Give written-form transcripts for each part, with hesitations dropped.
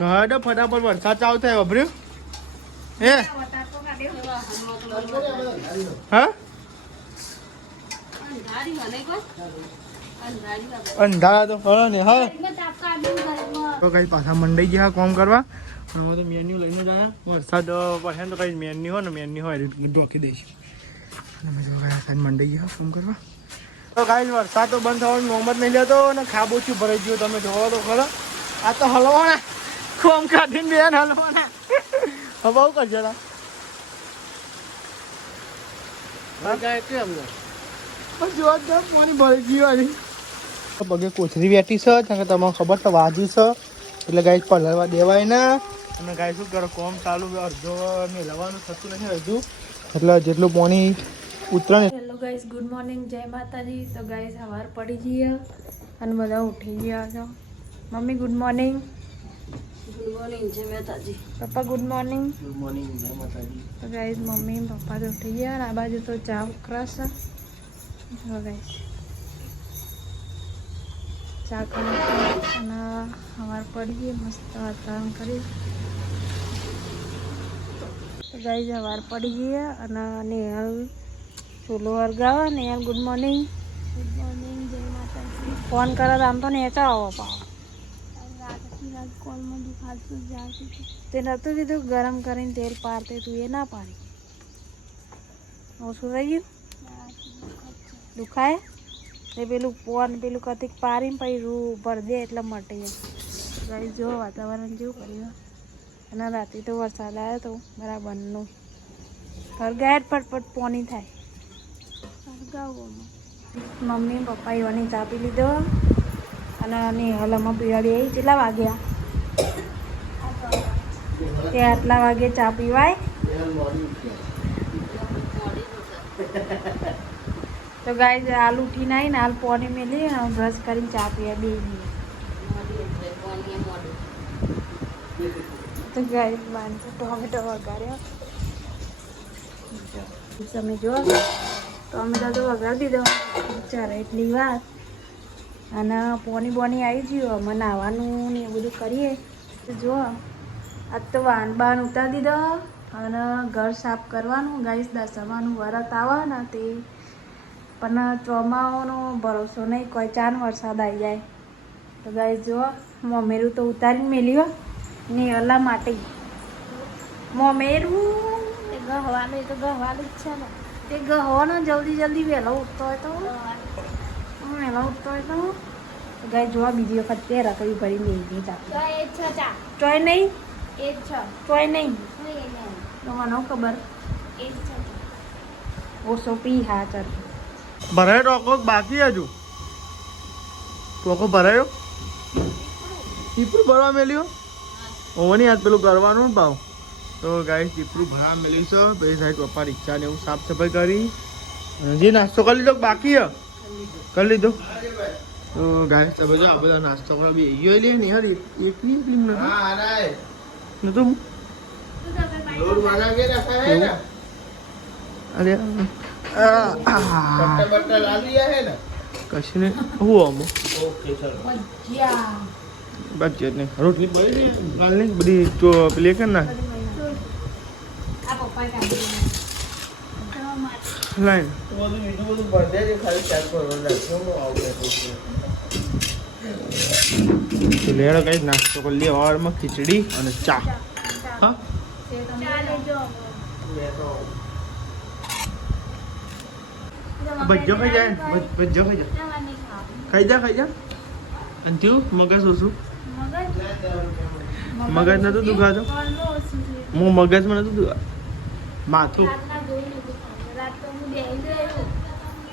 ઘર ફટાફટ વરસાદ ચાલુ થાય વાપર્યું હે હા અંધારા તો ફરો ને હા તો કઈ પાછા મંડાઈ ગયા કોમ કરવા અમે તો મેન્યુ લઈને જ આવ્યા વરસાદ પડે તો કઈ મેન્યુ હોય ને મેન્યુ હોય ઢોકી દઈશું અમે જો ગયા સાઈડ મંડાઈ ગયા કોમ કરવા તો કાંઈ વરસાદ તો બંધ થવાનું નોમ જ નહીં લેતો અને ખાબોચું ભરાઈ ગયું તમે જોવો તો ખરો આ તો હલવાના કોમ કાઢીને બેન હલવાના હવે બહુ કરજો પાણી ભરી ગયું પગે કોથરી બેઠી છે કારણ કે તમને ખબર છે વાજુ છે એટલે ગાય પલળવા દેવાય ના અને ગાય શું કરો કોમ ચાલુ અડધો ને લવાનું થતું નથી હજુ એટલે જેટલું પાણી ઉતરે. હેલો ગાઈસ, ગુડ મોર્નિંગ, જય માતાજી. તો ગાઈસ સવાર પડી ગઈ અને બધા ઉઠી ગયા છો. Mummy good morning. Good morning, જય માતાજી. પપ્પા ગુડ મોર્નિંગ. ગુડ મોર્નિંગ, જય માતાજી. તો ગાઈસ મમ્મી પપ્પા તો ઉઠી ગયા અને આ બાજુ તો ચા ઉકળાશ છે. જો ગાઈસ ચા કરી અને સવાર પડી ગઈ મસ્ત વાતાવરણ કરી. તો ગાઈસ સવાર પડી ગઈ અને નેહલ ચૂલો વર્ગાવે. Nehal good morning. Good morning, જય માતાજી. ફોન કરે તો આમ તો નેચા આવો પાવ કોલમાં દુખાતું જાતું તે નતું કીધું ગરમ કરીને તેલ પારતે તું એ ના પાડી ઓછું થઈ ગયું દુખાય તે પેલું પોન પેલું કતિક પારીને પછી રૂ ભર દે એટલે મટી જાય. જો વાતાવરણ જેવું કર્યું અને રાતે તો વરસાદ આવ્યો તો બરાબરનું હરગાય ફટફટ પોની થાય. મમ્મી પપ્પા એવાની ચા પી લીધો અને નેહલમાં પીવાડી આવી. કેટલા વાગ્યા તે આટલા વાગે ચા પીવાય તો ગાય હાલ ઉઠીને આવીને હાલ પોની મેલી અને બ્રશ કરીને ચા પીવા બે તો ગાય બાંધો ટોમેટો વગાડ્યો તમે જો ટોમેટો તો વગાડી દીધો ચાલે એટલી વાત અને પોની બોની આવી ગયું અમે નાહવાનું ને એ બધું કરીએ તો જો આજ તો વાન બાન ઉતારી દીધો અને ઘર સાફ કરવાનું. ગાઈસ દસમાનું વરત આવે ને તે પણ ચોમાવાનો ભરોસો નહીં કોઈ ચાન વરસાદ આવી જાય તો ગાઈસ જો મોમેરું તો ઉતારીને મેલ્યો ને અલા માટે મોમેરું તે ગહવાનું તો ગહવાનું જ છે ને તે ગહવાનો જલ્દી વહેલો ઉઠતો હોય તો વહેલો ઉઠતો હોય તો ગાય જોવા બીજી વખત તે રકડી ભરી મેળવી ચા ચોય નહીં ચોય નહીં તો મને ખબર ઓછો પી હા ચાલ ભરાયો ટોકો બાકી હજુ ટોકો ભરાયો ચીપરું ભરવા મેલ્યો ઓવની આજ પેલું કરવાનું ભાવ તો ગાય ચીપરું ભરવા મેલ્યું છે પછી સાઈડ પપ્પા રિક્ષા ને એવું સાફ સફાઈ કરી જે નાસ્તો કરી લીધો બાકી કરી લીધો તો ગાય તો બધા આ બધા નાસ્તો કરવા બી ગયો લે ને યાર એકલી નતું અરે કશું ને હું આમ બાકી નહીં રોટલી બળી ને બધી પેલી કર નાખ લાઈન લેડો કઈ નાસ્તો કરી લે વાળમાં ખીચડી અને ચા. હા ભજ્જો ખાઈ જાય ભજ્જો ખાઈ જા અને થયું મગજ ઓછું મગજ નતું દુખાતો હું મગજમાં નતું દુખા માથું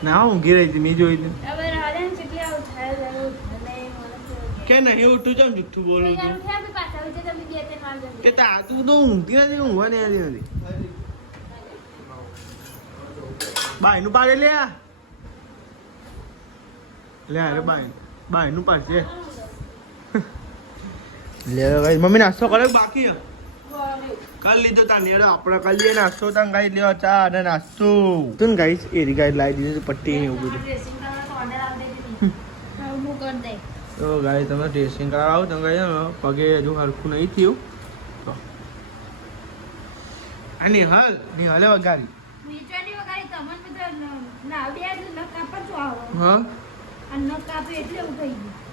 ના ઊંઘી રહી હતી મેં જોઈ હતી કે નહીં ઉઠું ચમ જુઠ્ઠું બોલું છું કે તું તો ઊંઘતી નથી ઊંઘવા નહીં નથી બાયનું પાડે લે અરે બાયનું પાડશે લે ભાઈ મમ્મી નાસ્તો કરે બાકી કરી લીધો તા નેડો આપણે કરી લઈએ નાસ્તો તા ગાઈ લ્યો ચા અને નાસ્તો તું ને ગાઈસ એરી ગાઈ લાવી દીધી પટ્ટી ને એવું બધું તો ગાય તમે ટેસ્ટિંગ કરાવો તમે ગાય પગે હજુ હરખું નહીં થયું તો આ નિહાલે વગાડી નીચેની વગાડી તમને બધા ના બે ન કાપડ જો આવો હા અને ન કાપે એટલે એવું થઈ ગયું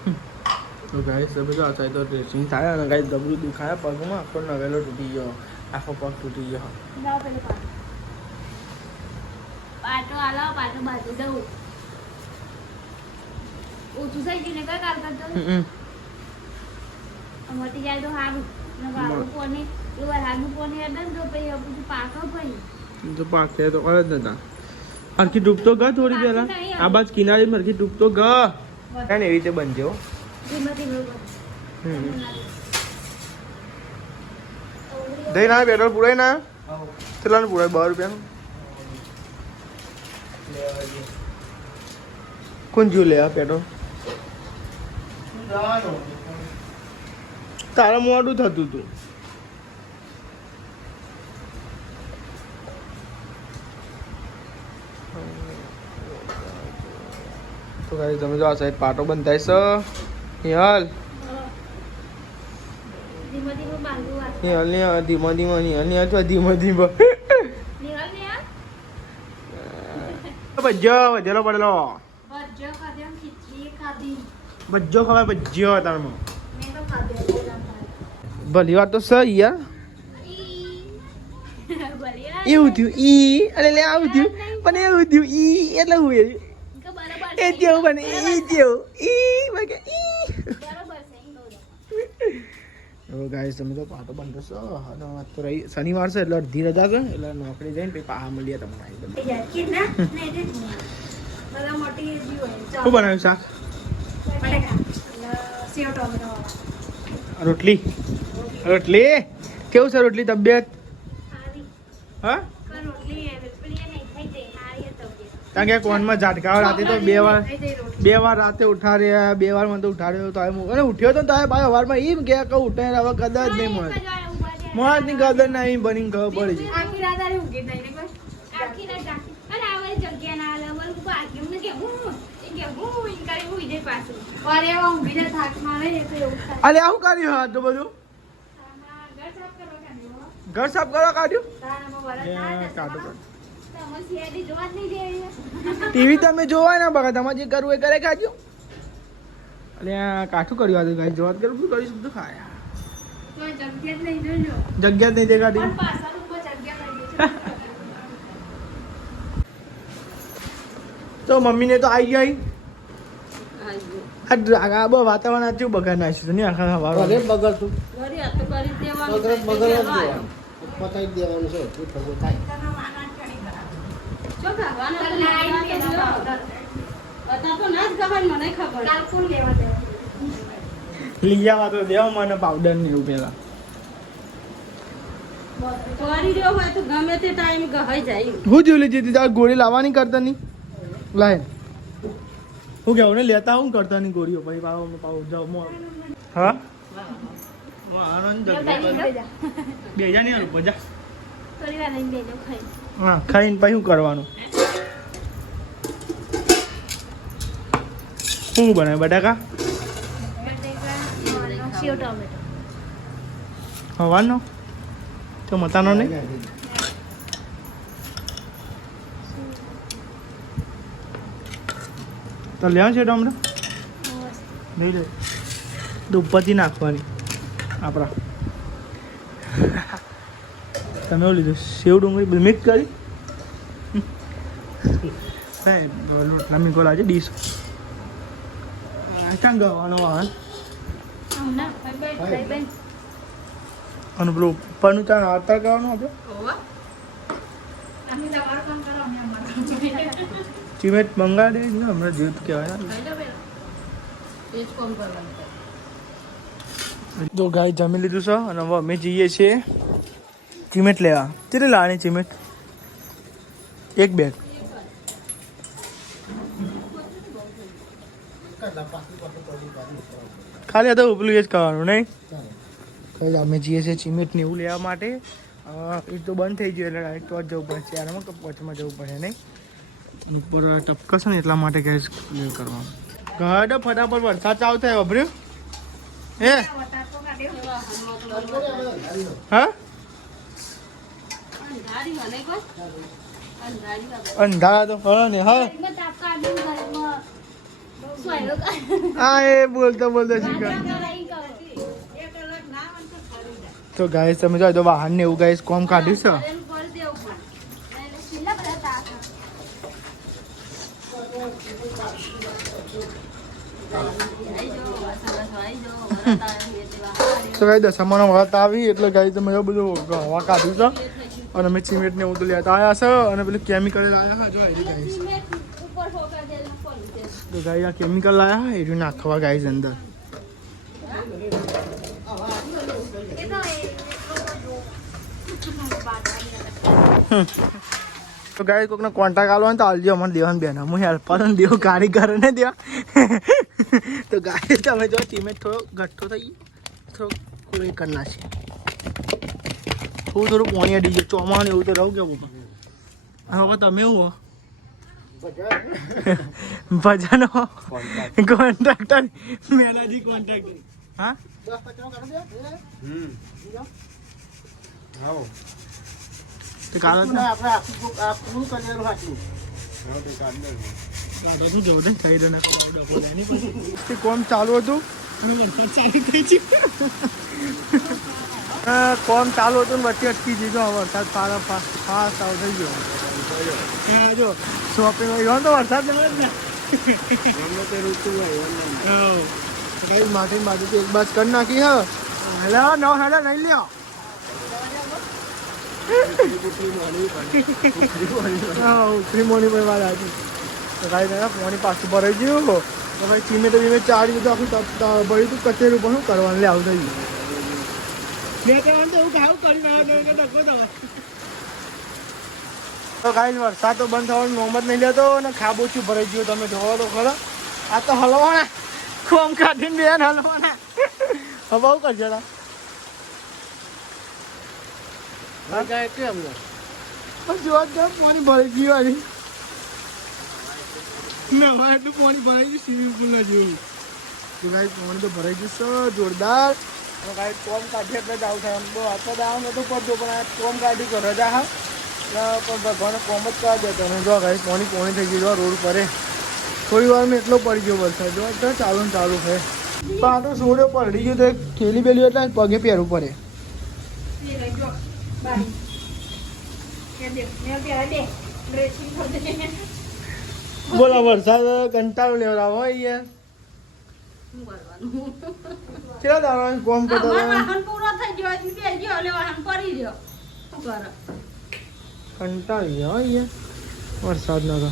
તો ગાય તમે જો આ તો ટેસ્ટિંગ થાય અને ગાય દબરું દુખાય પગમાં આખો નવેલો તૂટી ગયો આખો પગ તૂટી ગયો લાવ પેલો પાટો આલો પાટો બાજુ દઉં ઓછું થઈ ગયું ને કઈ કાલ કરતો મોટી જાય તો સારું નગારું કોને એવા હાનું કોને અડન તો પછી બધું પાકો ભાઈ તો પાકે તો કરે જ નતા હરખી ડૂબતો ગ થોડી પહેલા આ બાજ કિનારી હરખી ડૂબતો ગ એવી રીતે બનજો ધીમે ધીમે દઈ ના પેટ્રોલ પુરાય ના કેટલાનું પુરાય 12 રૂપિયાનું કોણ જીવ લે આ પેટ્રોલ તારા મોડું થતું હતું તો ગાઈસ તમે જો આ સાઈડ પાટો બંધ થાય છે હાલ ધીમે ધીમે બાંધવું આ હાલ ને ધીમા ધીમા ની અથવા ધીમા ધીમા નિહાલ ને આ ભજ્જો પડેલો બજો ખાધે ખીચડી ખાધી ભજ્જો ખવાય ભજ્જો તારમાં મેં તો ખાધે ભલી વાત તો સહી યાર બલિયા એવું થયું ઈ અરે લે આવું થયું પણ એવું થયું ઈ એટલે હું એ જેવું બને ઈ જેવું ઈ વાગે ઈ બરાબર છે હવે ગાઈસ તમે તો પાટો બંધ છો અને વાત તો રહી શનિવાર છે એટલે અડધી રજા છે એટલે નોકરી જઈને પછી પાહા મળીએ તમને આવી બધું યાર કે ના ને દે બધા મોટી જીવ હોય શું બનાવ્યું શાક બટેકા સેવ ટોમેટો રોટલી રોટલી કેવું છે રોટલી તબિયત હારી હા કર રોટલી પેલી નહીં થઈ જાય હારી તો કારણ કે કોનમાં ઝાટકા રાતે તો બે વાર રાતે ઉઠાડ્યા 2 વાર મને તો ઉઠાડ્યો તો અને ઉઠ્યો તો તારે વારમાં એમ કે ઉઠાય હવે કદાચ નહીં મળે મોહાજની કદર નહીં બની ખબર પડી આખી રાત આરે ઊંઘી નહીં ને બસ આખી રાત અને આવા જગ્યા ના આલે બોલ બાકી એમને કે હું ઇન કરી હું ઈદે પાછું અરે વા ઊંઘી ને થાક મારે એટલે એવું થાય અલે આવું કર્યું હા તો બધું ઘર સાફ કરવા કાઢ્યું ટીવી તમે જોવા ના બગા તમારે જે કરવું એ કરે ખાજો અલે કાઠું કર્યું આ તો ગાઈ જોવા કરું શું કરીશ બધું ખાયા જગ્યા જ નહીં દેખાતી તો મમ્મીને તો આવી ગઈ આ બહુ વાતાવરણ આચ્યું બગાડ નાખ્યું તો નહીં આખા વાળો બગડતું ઘરે આ તો કરી દેવાનું પતાવી દેવાનું છે થાય જો ખાવાનું બતા તો ના જ ખબર મને ખબર કાલ કોણ લેવા દે લઈ આવવા તો દેવા મને પાવડર ને એવું પેલા કરી રહ્યો હોય તો ગમે તે ટાઈમ ગહાઈ જાય હું જોઈ લીધી તાર ગોળી લાવવાની કરતા નહીં લાય હું કેવું ને લેતા હું કરતા નહીં ગોળીઓ પછી પાવ જાવ હા આનંદ બેજા નહીં મજા થોડી વાર રહીને બેજો ખાઈ હા ખાઈને પછી શું કરવાનું શું બનાવે બટાકા સેવ ટોમેટો હવાનો તો મતાનો નહીં તો લેવા છે ટોમેટો નહીં લે તો ઉપરથી નાખવાની આપણા તમે એવું લીધું સેવ ડુંગળી બધું મિક્સ કરી લોટલા મીકો લાગે ડીશ ક્યાં ગવાનો આવે અને પેલું ઉપરનું ત્યાં આતર કરવાનું આપણે ચીમેટ મંગાડે ને હમણાં જીત કહેવાય તો ગાય જમી લીધું છે અને હવે અમે જઈએ છીએ ચીમેટ લેવા કેટલી લાવવાની ચીમેટ એક બેગ ખાલી તો ઉપલું એ જ કરવાનું નહીં કઈ અમે જઈએ છીએ ચીમેટ ને એવું લેવા માટે એ તો બંધ થઈ ગયું એટલે ડાયરેક્ટ તો જવું પડશે આરામાં વચમાં જવું પડે નહીં ઉપર ટપકશે ને એટલા માટે ગેસ ક્લિયર કરવાનું કાઢો ફટાફટ વરસાદ ચાલુ થાય વાપર્યું હે હા અંધારા તો ફરો ને હા હા એ બોલતો શીખર તો ગાઈસ તમે જો તો વાહન ને એવું ગાઈસ કોમ કાઢ્યું છે તો ગાઈ દશામાનો વાત આવી એટલે ગાઈ તમે બધું હવા કાઢ્યું છે અને અમે સિમેન્ટ ને એવું તો લેતા આવ્યા છે અને પેલું કેમિકલ લાવ્યા છે જો એરી ગાઈસ તો ગાઈ આ કેમિકલ લાવ્યા એરી નાખવા ગાઈસ અંદર તો ગાઈસ કોકને કોન્ટેક્ટ આલો ને તો આલજો અમને દેવાન બેન હું હેલ્પર ને દેવ કારીગર ને દેવા તો ગાઈસ તમે જો સિમેન્ટ થોડો ઘટ્ટો થઈ થોડો કોઈ કરી નાખે થોડું પાણી અડી ગયું ચોમાણ એવું તો રહું કેવું હવે તમે એવું ભજનો કોન્ટ્રાક્ટર મેનાજી કોન્ટ્રાક્ટર હા તો કાલે કોમ ચાલુ હતું કોમ ચાલુ હતું ને વચ્ચે અટકી દીધો વરસાદ ફાસ્ટ આવ થઈ ગયો જો શોપિંગ ગયો તો વરસાદ માટી બાજુ એક બાજ કરી નાખી હા હેલો નવ હેલો નહીં લ્યો મોની પણ વાત હતી તો કાંઈ મોની પાછું ભરાઈ ગયું તો ભાઈ સિમેન્ટ વિમેન્ટ ચારી બધું આખું ભર્યું તું કચેરું પણ શું કરવાનું લે આવું થઈ ગયું તો કાંઈ વરસાદ તો બંધ થવાનું નોમ જ નહીં લેતો અને ખાબોચું ભરાઈ ગયું તમે જોવો તો ખરો આ તો હલવાના કોમ કાઢીને બેન હલવાના હવે બહુ કરજો કેમ જોવા પાણી ભરાઈ ગયું એટલું પાણી ભરાઈ ગયું સ્વિમિંગ પુલ ના જેવું તો કાંઈ પાણી તો ભરાઈ ગયું છે જોરદાર કાંઈ કોમ કાઢીએ એટલે જ આવું થાય એમ તો આટલો દાવ નતો પડતો પણ આ કોમ કાઢી તો રજા હા પણ ભગવાને કોમ જ કરવા દેતો અને જો કાંઈ પાણી થઈ ગયું રોડ પર થોડી વારમાં એટલો પડી ગયો વરસાદ જો તો ચાલુ ને ચાલુ છે પણ આ તો સોડ્યો પડી ગયું તો એક થેલી બેલી એટલે પગે પહેરવું પડે બોલો વરસાદ કંટાળો લેવડાવો યાર કેટલા દાડા કોમ કરતો કંટાળી ગયો યાર વરસાદ નો તો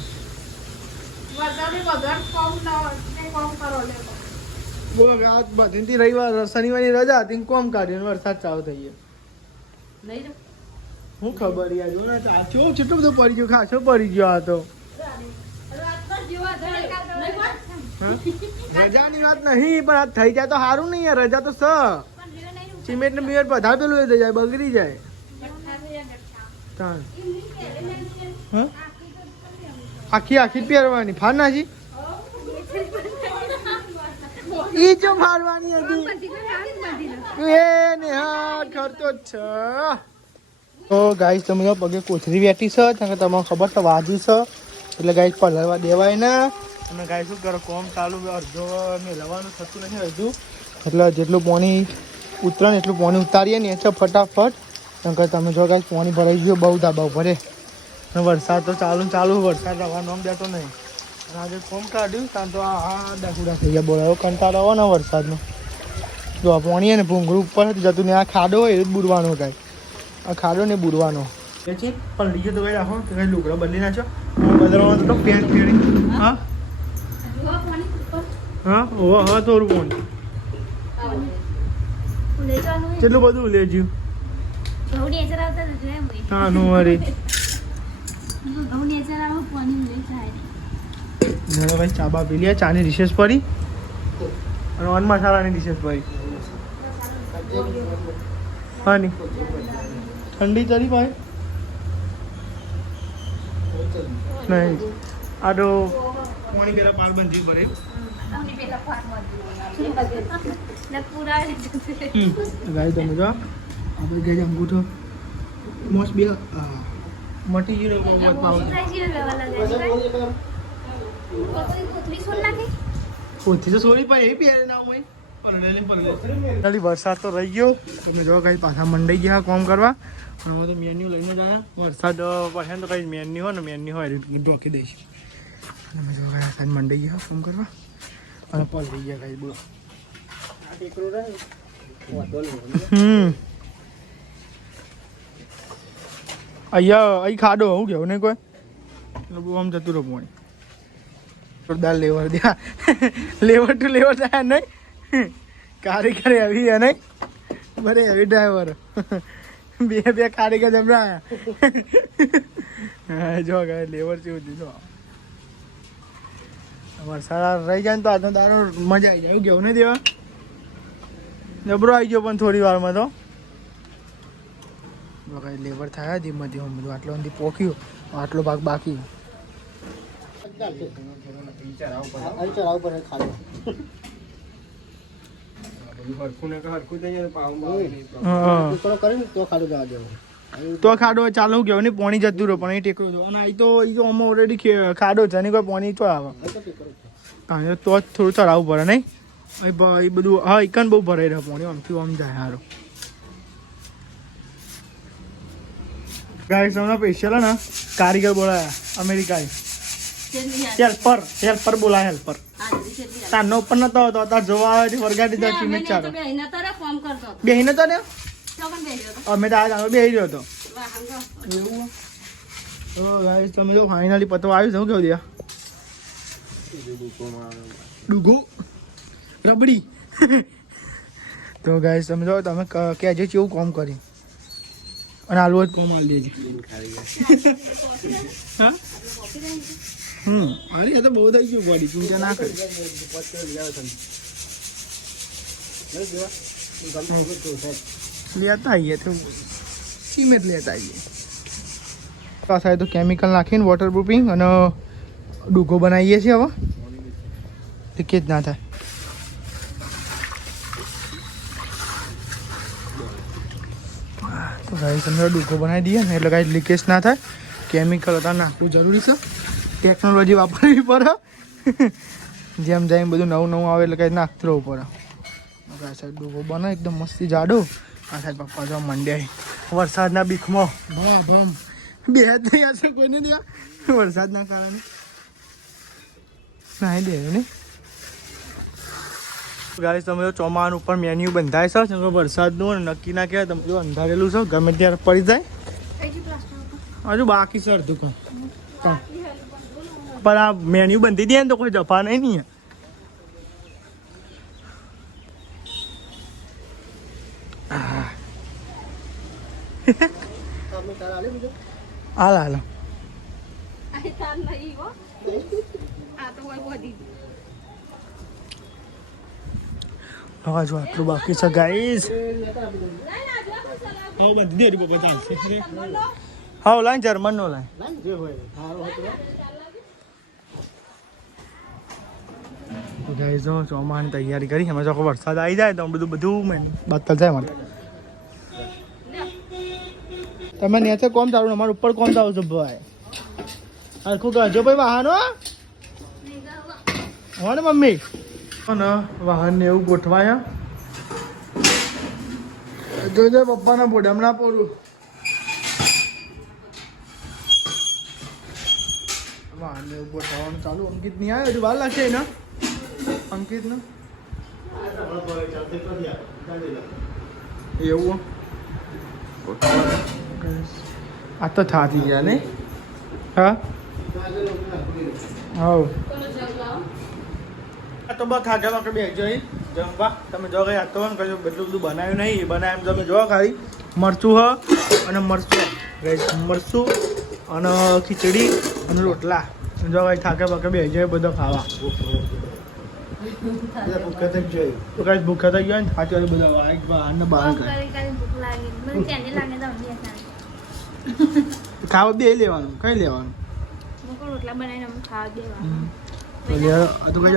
બોલો રાત બધી રવિવાર શનિવારની રજા હતી કોમ કાઢ્યું વરસાદ ચાલુ થઈ ગયો હું ખબર યાર જો ને ચાચો કેટલો બધો પડી ગયો ખાસો પડી ગયો આ તો રજાની વાત નહીં પણ આ થઈ જાય તો સારું નહીં યાર રજા તો સિમેન્ટ ને બિમેન્ટ બધા પેલું થઈ જાય બગડી જાય આખી પહેરવાની ફાર નાખી ઈ જો મારવાની હતી એ ને હા ખર્ચો જ છે તો ગાઈસ તમે જો પગે કોથરી બેઠી છે કારણ કે તમને ખબર તો વાજી છે એટલે ગાઈસ પલળવા દેવાય ને અને ગાઈસ શું કરો કોમ ચાલુ અડધો ને લવાનું થતું નથી હજુ એટલે જેટલું પાણી ઉતરે ને એટલું પાણી ઉતારીએ ને એટલે ફટાફટ કારણ કે તમે જો ગાઈસ પાણી ભરાઈ ગયું બહુ ધાબા ભરે અને વરસાદ તો ચાલુ વરસાદ રવા નોમ દેતો નહીં અને આજે કોમ કાઢ્યું ત્યાં તો આ ડાકુડા થઈ ગયા બોલાવો કંટાળો આવો ને વરસાદનો જો આ પાણી ને ભૂંગળું ઉપર જતું ને આ ખાડો હોય એ જ બુરવાનો કાંઈ આ ખાડો ને બુરવાનો એ છે પણ લીધું તો ભાઈ રાખો કે ભાઈ લુગડો બદલી નાખો બદલવાનું તો પેન્ટ ફેરી હા હા હા થોડું પાણી કેટલું બધું લેજ્યું હા નું અરે ભાઈ ચા બા પી લે ચાની રિસેસ પડી અને અન મસાલાની રિસેસ પડી હા ની ઠંડી ચડી ભાઈ નહીં આ તો પાણી પેલા પાલ બંધી ભરે ગાય તમે જો આપણે ગઈ અંગૂઠો મોસ બે મટી ગયો પોથી તો સોરી પણ એ પહેરે ના હોય વરસાદ તો રહી ગયો તમે જો કઈ પાછા મંડાઈ ગયા કોમ કરવા અને હું તો મેન્યુ લઈને જ આવ્યા વરસાદ પડે તો કઈ મેન્યુ હોય ને મેન્યુ હોય ઢોકી દઈશું તમે જો કઈ સાંજ મંડાઈ ગયા કોમ કરવા અને પલળી ગયા કઈ બોલો અહીંયા અહીં ખાડો હું કેવું નહીં કોઈ એટલે આમ જતું રહું પાણી જોરદાર લેવર દ્યા લેવર ટુ લેવર થાય નહીં કારીગર એવી હે નહીં બરે એવી ડ્રાઈવર બે કારીગર જમરા આયા જો ગાય લેવર જેવું દીધો વરસાદ રહી જાય ને તો આજનો દારો મજા આવી જાય એવું કેવું નહીં દેવા જબરો આવી ગયો પણ થોડી વારમાં તો કઈ લેબર થાય ધીમે ધીમે બધું આટલો સુધી પોક્યું આટલો ભાગ બાકી તો ખાડો ચાલુ કેવું નહીં પાણી જતું રહ્યો પણ એ ટેકરો છો અને એ તો આમાં ઓલરેડી ખાડો છે ને કોઈ પાણી તો આવે હા તો જ થોડું ચડાવવું પડે નહીં એ બધું હા એકન બહુ ભરાઈ રહ્યો પાણી આમથી આમ જાય સારું ગાઈસ હમણાં સ્પેશિયલ હે ને કારીગર બોલાયા અમેરિકાએ હેલ્પર બોલાય હેલ્પર તારનો ઉપર નતો હતો તાર જોવા આવે વરગાડી દીધા ટીમે ચાલો બેહીને તો ને અમે તો આજ બેહી રહ્યો હતો એવું તો ગાઈસ તમે જો ફાઇનલી પતો આવ્યું છે હું કેવું દિયા ડુગુ રબડી તો ગાઈસ તમે જો તમે કહેજો કેવું કામ કરી અને આલુ જ કોમ આલી દેજે હા અરે એ તો બહુ થઈ ગયું બોડી ચિંતા ના કરી લેતા આવીએ તો સિમેન્ટ લેતા આવીએ પાછા તો કેમિકલ નાખીને વોટરપ્રૂફિંગ અને ડૂગો બનાવીએ છીએ હવે લીકેજ ના થાય તો ગાઈસ અમે ડૂગો બનાવી દઈએ ને એટલે કાંઈ લીકેજ ના થાય કેમિકલ હતા નાખવું જરૂરી છે ટેકનોલોજી વાપરવી પડે જેમ જેમ બધું નવું આવે એટલે કંઈ નાખતું રહેવું પડે આ સાઈડ ડૂગો બને એકદમ મસ્તી જાડો આ સાઈડ પપ્પા જો મંડ્યા વરસાદના બીખમાં ભમ બે જ નહીં હશે કોઈને ત્યાં વરસાદના કારણે નાહી દે ને ગાઈસ તમે જો ચોમાસાનું ઉપર મેન્યુ બંધાય છે વરસાદનું નક્કી ના કહેવાય તમે જો અંધારેલું છે ગમે ત્યારે પડી જાય હજુ બાકી છે અડધું કામ પણ આ મેન્યુ બંધી દે ને તો કોઈ જફા નહીં હાલ હાલ હવે જો આટલું બાકી છે ગાઈસ હા બંધી દે પપ્પા ચાલશે હા લાઈન જર્મન નો લાઈન ગાઈસ જો ચોમાસાની તૈયારી કરી અમે જો વરસાદ આવી જાય તો બધું બાતલ જાય મારે તમે નીચે કોમ ચાલુ અમારે ઉપર કોમ ચાલુ છે ભાઈ હરખું કહેજો ભાઈ વાહનો હો ને મમ્મી ને વાહન ને એવું ગોઠવાયા જોજે પપ્પાના બોડમ ના પડું વાહન ને એવું ગોઠવવાનું ચાલુ અંકિત નહીં આવ્યો હજુ વાર લાગશે ને અંકિત ને એવું આ તો થાતી ગયા નહીં હા હા તો બસ ખાધા આપણે બે જઈ જમવા તમે જો કઈ આતો ને કઈ બધું બનાવ્યું નહીં બનાવ્યું તમે જો ખાલી મરચું હ અને મરચું મરચું અને ખીચડી અને રોટલા જો કઈ થાકે બાકે બે જાય બધો ખાવા ભૂખા થઈ જાય તો કઈ ભૂખા થઈ ગયા ને થાકી બધા બહાર ખાવા બે લેવાનું કઈ લેવાનું રોટલા બનાવીને ખાવા દેવાનું તો લે આ તો કઈ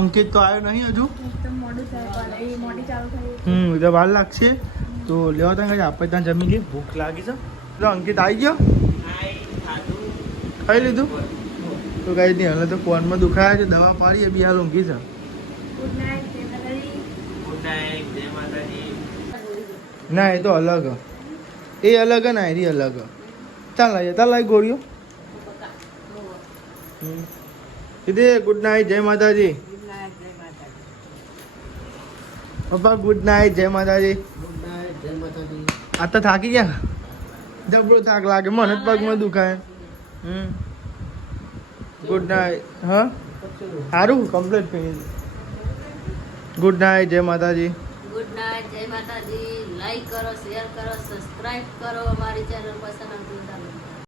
અંકિત તો આવ્યો નહીં હજુ. એકદમ મોડું થાય પણ એ મોડી ચાલુ થઈ એટલે વાર લાગશે તો લેવા ત્યાં કઈ આપણે ત્યાં જમી લઈએ. ભૂખ લાગી છે તો અંકિત આવી ગયો, ખાઈ લીધું તો કઈ નહીં. હવે તો કોનમાં દુખાયા છે, દવા પાડી બી હાલ ઊંઘી છે. ગુડ નાઇટ જય માતાજી. ના એ તો અલગ એ અલગ ને એની અલગ. ચાલ લાવી ગોળીઓ. કીધે ગુડ નાઇટ જય માતાજી. પપ્પા ગુડ નાઇટ જય માતાજી. ગુડ નાઇટ જય માતાજી. આ તો થાકી ગયા, જબરો થાક લાગે, મને જ પગમાં દુખાય. Good night. હા સારું કમ્પ્લીટ ફિનિશ. ગુડ નાઇટ જય માતાજી. ગુડ નાઇટ જય માતાજી. લાઈક કરો, શેર કરો, સબસ્ક્રાઇબ કરો અમારી ચેનલ પસંદ આવતી